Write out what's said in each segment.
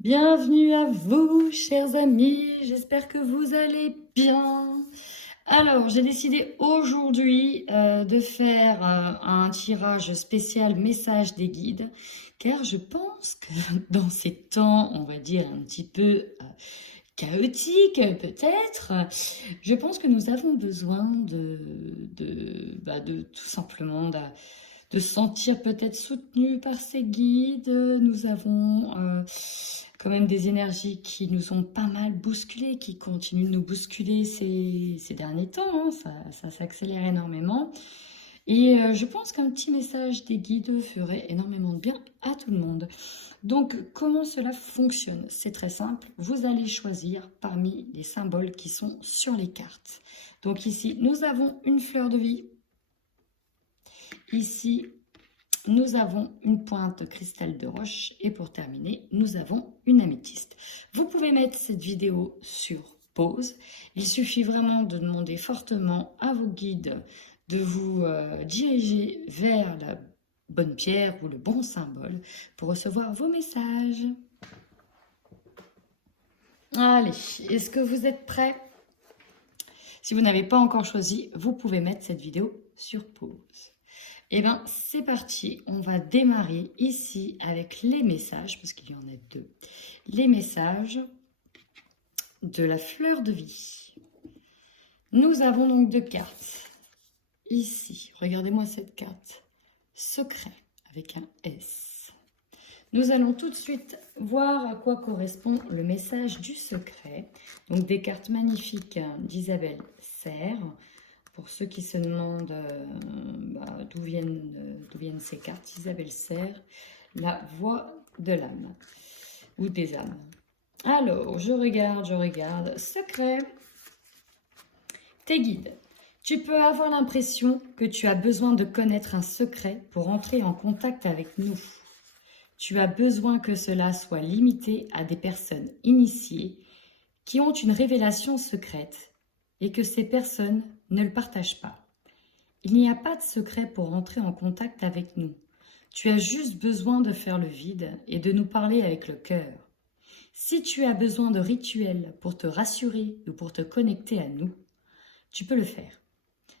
Bienvenue à vous, chers amis, j'espère que vous allez bien. Alors, j'ai décidé aujourd'hui de faire un tirage spécial message des guides, car je pense que dans ces temps, on va dire un petit peu chaotiques peut-être, je pense que nous avons besoin de tout simplement de se sentir peut-être soutenu par ces guides. Nous avons quand même des énergies qui nous ont pas mal bousculés, qui continuent de nous bousculer ces derniers temps, hein. Ça s'accélère énormément. Et je pense qu'un petit message des guides ferait énormément de bien à tout le monde. Donc, comment cela fonctionne? C'est très simple. Vous allez choisir parmi les symboles qui sont sur les cartes. Donc ici, nous avons une fleur de vie. Ici, nous avons une pointe de cristal de roche et pour terminer, nous avons une améthyste. Vous pouvez mettre cette vidéo sur pause. Il suffit vraiment de demander fortement à vos guides de vous diriger vers la bonne pierre ou le bon symbole pour recevoir vos messages. Allez, est-ce que vous êtes prêts? Si vous n'avez pas encore choisi, vous pouvez mettre cette vidéo sur pause. Eh bien, c'est parti, on va démarrer ici avec les messages, parce qu'il y en a deux. Les messages de la fleur de vie. Nous avons donc deux cartes. Ici, regardez-moi cette carte. Secret, avec un S. Nous allons tout de suite voir à quoi correspond le message du secret. Donc des cartes magnifiques d'Isabelle Serre. Pour ceux qui se demandent d'où viennent ces cartes, Isabelle Serre, la voix de l'âme ou des âmes. Alors, je regarde. Secret. Tes guides. Tu peux avoir l'impression que tu as besoin de connaître un secret pour entrer en contact avec nous. Tu as besoin que cela soit limité à des personnes initiées qui ont une révélation secrète et que ces personnes ne le partagent pas. Il n'y a pas de secret pour entrer en contact avec nous. Tu as juste besoin de faire le vide et de nous parler avec le cœur. Si tu as besoin de rituels pour te rassurer ou pour te connecter à nous, tu peux le faire.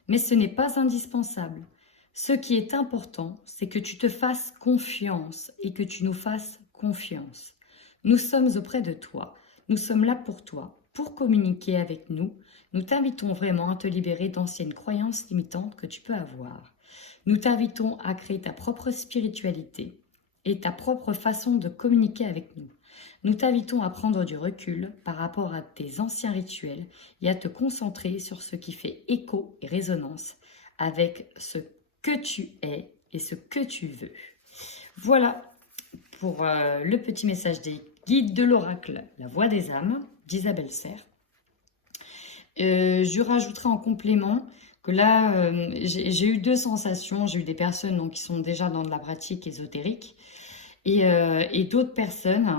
Mais ce n'est pas indispensable. Ce qui est important, c'est que tu te fasses confiance et que tu nous fasses confiance. Nous sommes auprès de toi. Nous sommes là pour toi, pour communiquer avec nous. Nous t'invitons vraiment à te libérer d'anciennes croyances limitantes que tu peux avoir. Nous t'invitons à créer ta propre spiritualité et ta propre façon de communiquer avec nous. Nous t'invitons à prendre du recul par rapport à tes anciens rituels et à te concentrer sur ce qui fait écho et résonance avec ce que tu es et ce que tu veux. Voilà pour le petit message des guides de l'oracle, la voix des âmes d'Isabelle Serre. Je rajouterai en complément que là, j'ai eu deux sensations. J'ai eu des personnes donc, qui sont déjà dans de la pratique ésotérique et d'autres personnes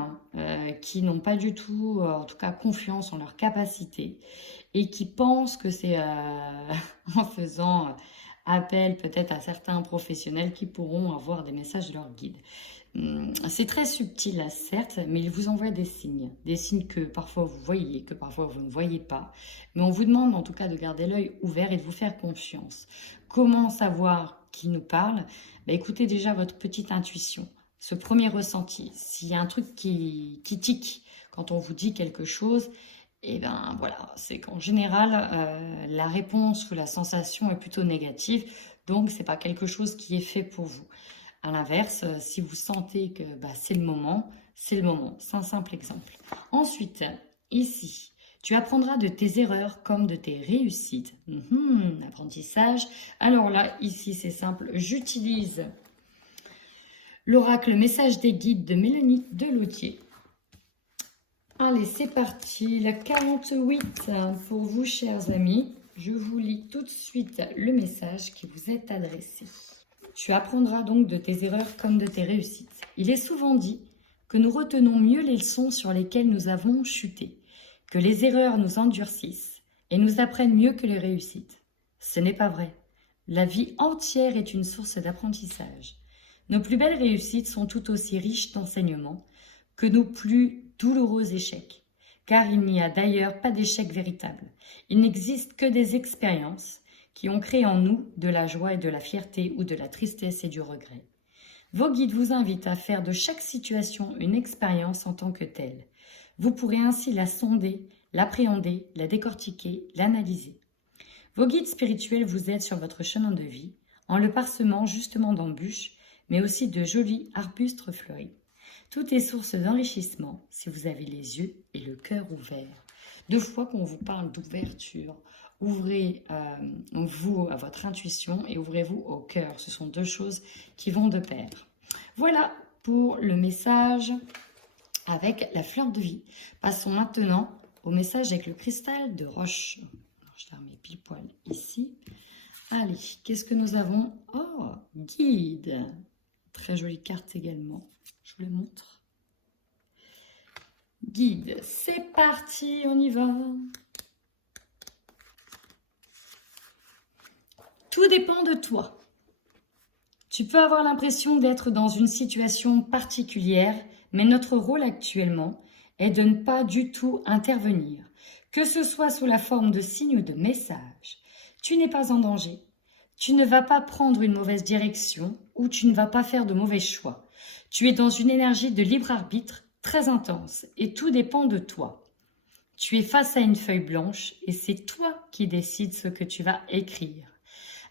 qui n'ont pas du tout, en tout cas, confiance en leur capacité et qui pensent que c'est en faisant appel peut-être à certains professionnels qui pourront avoir des messages de leur guide. C'est très subtil, certes, mais il vous envoie des signes que parfois vous voyez, que parfois vous ne voyez pas. Mais on vous demande en tout cas de garder l'œil ouvert et de vous faire confiance. Comment savoir qui nous parle? Écoutez déjà votre petite intuition, ce premier ressenti. S'il y a un truc qui tique quand on vous dit quelque chose, et ben voilà, c'est qu'en général, la réponse ou la sensation est plutôt négative, donc c'est pas quelque chose qui est fait pour vous. À l'inverse, si vous sentez que c'est le moment, c'est le moment. C'est un simple exemple. Ensuite, ici, tu apprendras de tes erreurs comme de tes réussites. Apprentissage. Alors là, ici, c'est simple. J'utilise l'oracle message des guides de Mélanie Delotier. Allez, c'est parti. La 48 pour vous, chers amis. Je vous lis tout de suite le message qui vous est adressé. Tu apprendras donc de tes erreurs comme de tes réussites. Il est souvent dit que nous retenons mieux les leçons sur lesquelles nous avons chuté, que les erreurs nous endurcissent et nous apprennent mieux que les réussites. Ce n'est pas vrai. La vie entière est une source d'apprentissage. Nos plus belles réussites sont tout aussi riches d'enseignements que nos plus douloureux échecs. Car il n'y a d'ailleurs pas d'échec véritable. Il n'existe que des expériences qui ont créé en nous de la joie et de la fierté ou de la tristesse et du regret. Vos guides vous invitent à faire de chaque situation une expérience en tant que telle. Vous pourrez ainsi la sonder, l'appréhender, la décortiquer, l'analyser. Vos guides spirituels vous aident sur votre chemin de vie en le parsemant justement d'embûches, mais aussi de jolis arbustes fleuris. Tout est source d'enrichissement si vous avez les yeux et le cœur ouverts. Deux fois qu'on vous parle d'ouverture, ouvrez vous à votre intuition et ouvrez-vous au cœur. Ce sont deux choses qui vont de pair. Voilà pour le message avec la fleur de vie. Passons maintenant au message avec le cristal de roche. Je la remets pile poil ici. Allez, qu'est-ce que nous avons? Oh, guide. Très jolie carte également. Je vous la montre. Guide, c'est parti, on y va. Tout dépend de toi. Tu peux avoir l'impression d'être dans une situation particulière, mais notre rôle actuellement est de ne pas du tout intervenir, que ce soit sous la forme de signes ou de messages. Tu n'es pas en danger. Tu ne vas pas prendre une mauvaise direction ou tu ne vas pas faire de mauvais choix. Tu es dans une énergie de libre arbitre très intense et tout dépend de toi. Tu es face à une feuille blanche et c'est toi qui décides ce que tu vas écrire.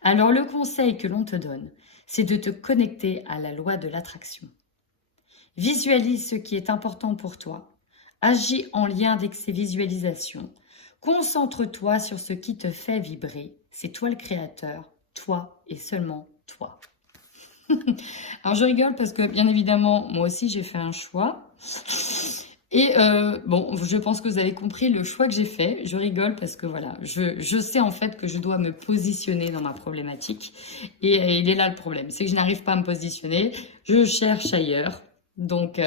Alors le conseil que l'on te donne, c'est de te connecter à la loi de l'attraction. Visualise ce qui est important pour toi. Agis en lien avec ces visualisations. Concentre-toi sur ce qui te fait vibrer. C'est toi le créateur, toi et seulement toi. Alors je rigole parce que bien évidemment, moi aussi j'ai fait un choix. Et bon, je pense que vous avez compris le choix que j'ai fait. Je rigole parce que voilà, je sais en fait que je dois me positionner dans ma problématique. Et il est là le problème, c'est que je n'arrive pas à me positionner. Je cherche ailleurs. Donc,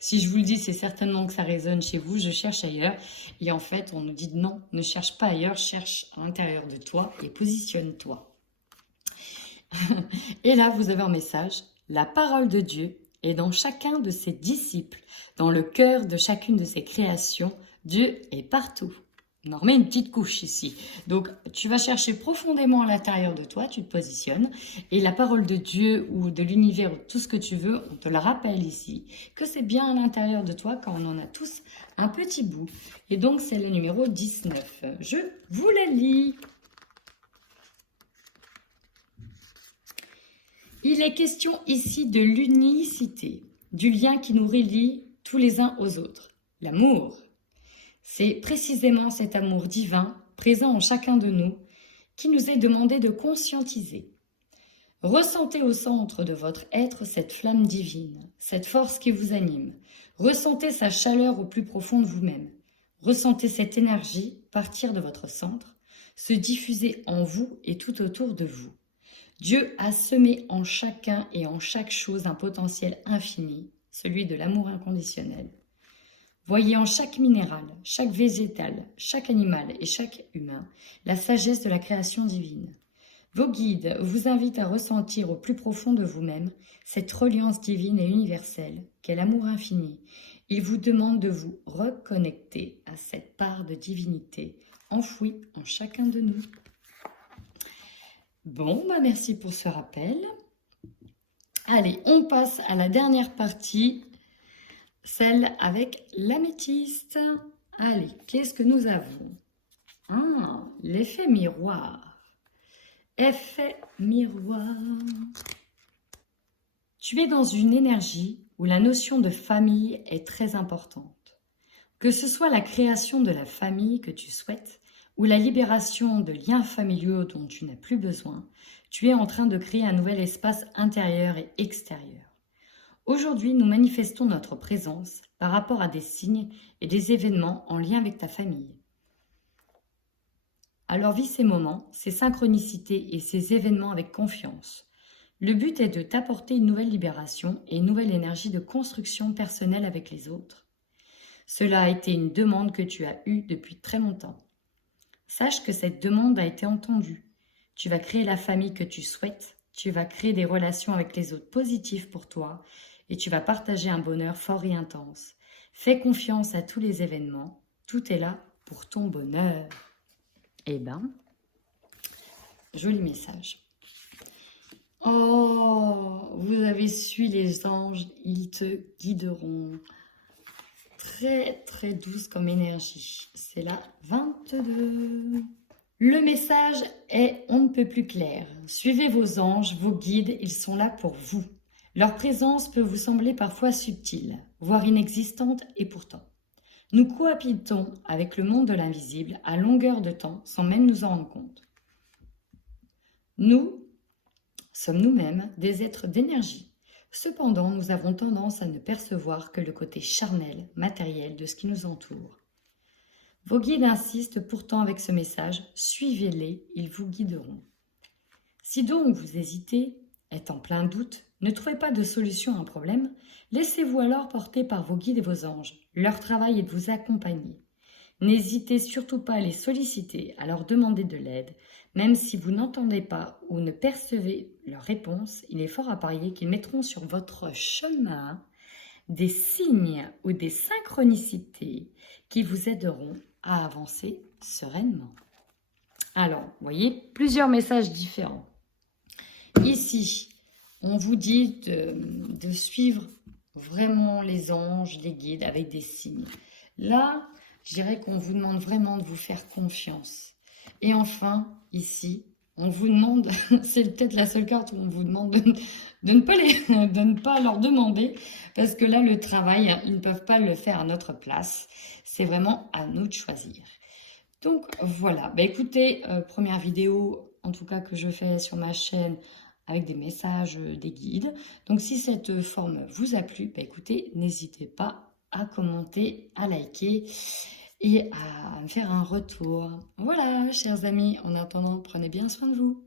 si je vous le dis, c'est certainement que ça résonne chez vous. Je cherche ailleurs. Et en fait, on nous dit non, ne cherche pas ailleurs, cherche à l'intérieur de toi et positionne-toi. Et là, vous avez un message. La parole de Dieu est dans chacun de ses disciples, dans le cœur de chacune de ses créations. Dieu est partout. On en remet une petite couche ici. Donc, tu vas chercher profondément à l'intérieur de toi, tu te positionnes. Et la parole de Dieu ou de l'univers ou tout ce que tu veux, on te le rappelle ici, que c'est bien à l'intérieur de toi quand on en a tous un petit bout. Et donc, c'est le numéro 19. Je vous la lis. Il est question ici de l'unicité, du lien qui nous relie tous les uns aux autres. L'amour. C'est précisément cet amour divin, présent en chacun de nous, qui nous est demandé de conscientiser. Ressentez au centre de votre être cette flamme divine, cette force qui vous anime. Ressentez sa chaleur au plus profond de vous-même. Ressentez cette énergie partir de votre centre, se diffuser en vous et tout autour de vous. Dieu a semé en chacun et en chaque chose un potentiel infini, celui de l'amour inconditionnel. Voyez en chaque minéral, chaque végétal, chaque animal et chaque humain la sagesse de la création divine. Vos guides vous invitent à ressentir au plus profond de vous-même cette reliance divine et universelle qu'est l'amour infini. Ils vous demandent de vous reconnecter à cette part de divinité enfouie en chacun de nous. Bon, merci pour ce rappel. Allez, on passe à la dernière partie, celle avec l'améthyste. Allez, qu'est-ce que nous avons? L'effet miroir. Effet miroir. Tu es dans une énergie où la notion de famille est très importante. Que ce soit la création de la famille que tu souhaites, ou la libération de liens familiaux dont tu n'as plus besoin, tu es en train de créer un nouvel espace intérieur et extérieur. Aujourd'hui, nous manifestons notre présence par rapport à des signes et des événements en lien avec ta famille. Alors vis ces moments, ces synchronicités et ces événements avec confiance. Le but est de t'apporter une nouvelle libération et une nouvelle énergie de construction personnelle avec les autres. Cela a été une demande que tu as eue depuis très longtemps. Sache que cette demande a été entendue. Tu vas créer la famille que tu souhaites, tu vas créer des relations avec les autres positives pour toi et tu vas partager un bonheur fort et intense. Fais confiance à tous les événements. Tout est là pour ton bonheur. Eh ben, joli message. Oh, vous avez su les anges, ils te guideront. Très, très douce comme énergie. C'est la 22. Le message est on ne peut plus clair. Suivez vos anges, vos guides, ils sont là pour vous. Leur présence peut vous sembler parfois subtile, voire inexistante, et pourtant. Nous cohabitons avec le monde de l'invisible à longueur de temps sans même nous en rendre compte. Nous sommes nous-mêmes des êtres d'énergie. Cependant, nous avons tendance à ne percevoir que le côté charnel, matériel de ce qui nous entoure. Vos guides insistent pourtant avec ce message, suivez-les, ils vous guideront. Si donc vous hésitez, êtes en plein doute, ne trouvez pas de solution à un problème, laissez-vous alors porter par vos guides et vos anges. Leur travail est de vous accompagner. N'hésitez surtout pas à les solliciter, à leur demander de l'aide. Même si vous n'entendez pas ou ne percevez leur réponse, il est fort à parier qu'ils mettront sur votre chemin des signes ou des synchronicités qui vous aideront à avancer sereinement. Alors, vous voyez, plusieurs messages différents. Ici, on vous dit de suivre vraiment les anges, les guides avec des signes. Là, je dirais qu'on vous demande vraiment de vous faire confiance. Et enfin, ici, on vous demande, c'est peut-être la seule carte où on vous demande de ne pas leur demander, parce que là, le travail, ils ne peuvent pas le faire à notre place. C'est vraiment à nous de choisir. Donc, voilà. Bah, écoutez, première vidéo, en tout cas, que je fais sur ma chaîne, avec des messages des guides. Donc, si cette forme vous a plu, bah, écoutez, n'hésitez pas à commenter, à liker et à me faire un retour. Voilà, chers amis, en attendant, prenez bien soin de vous.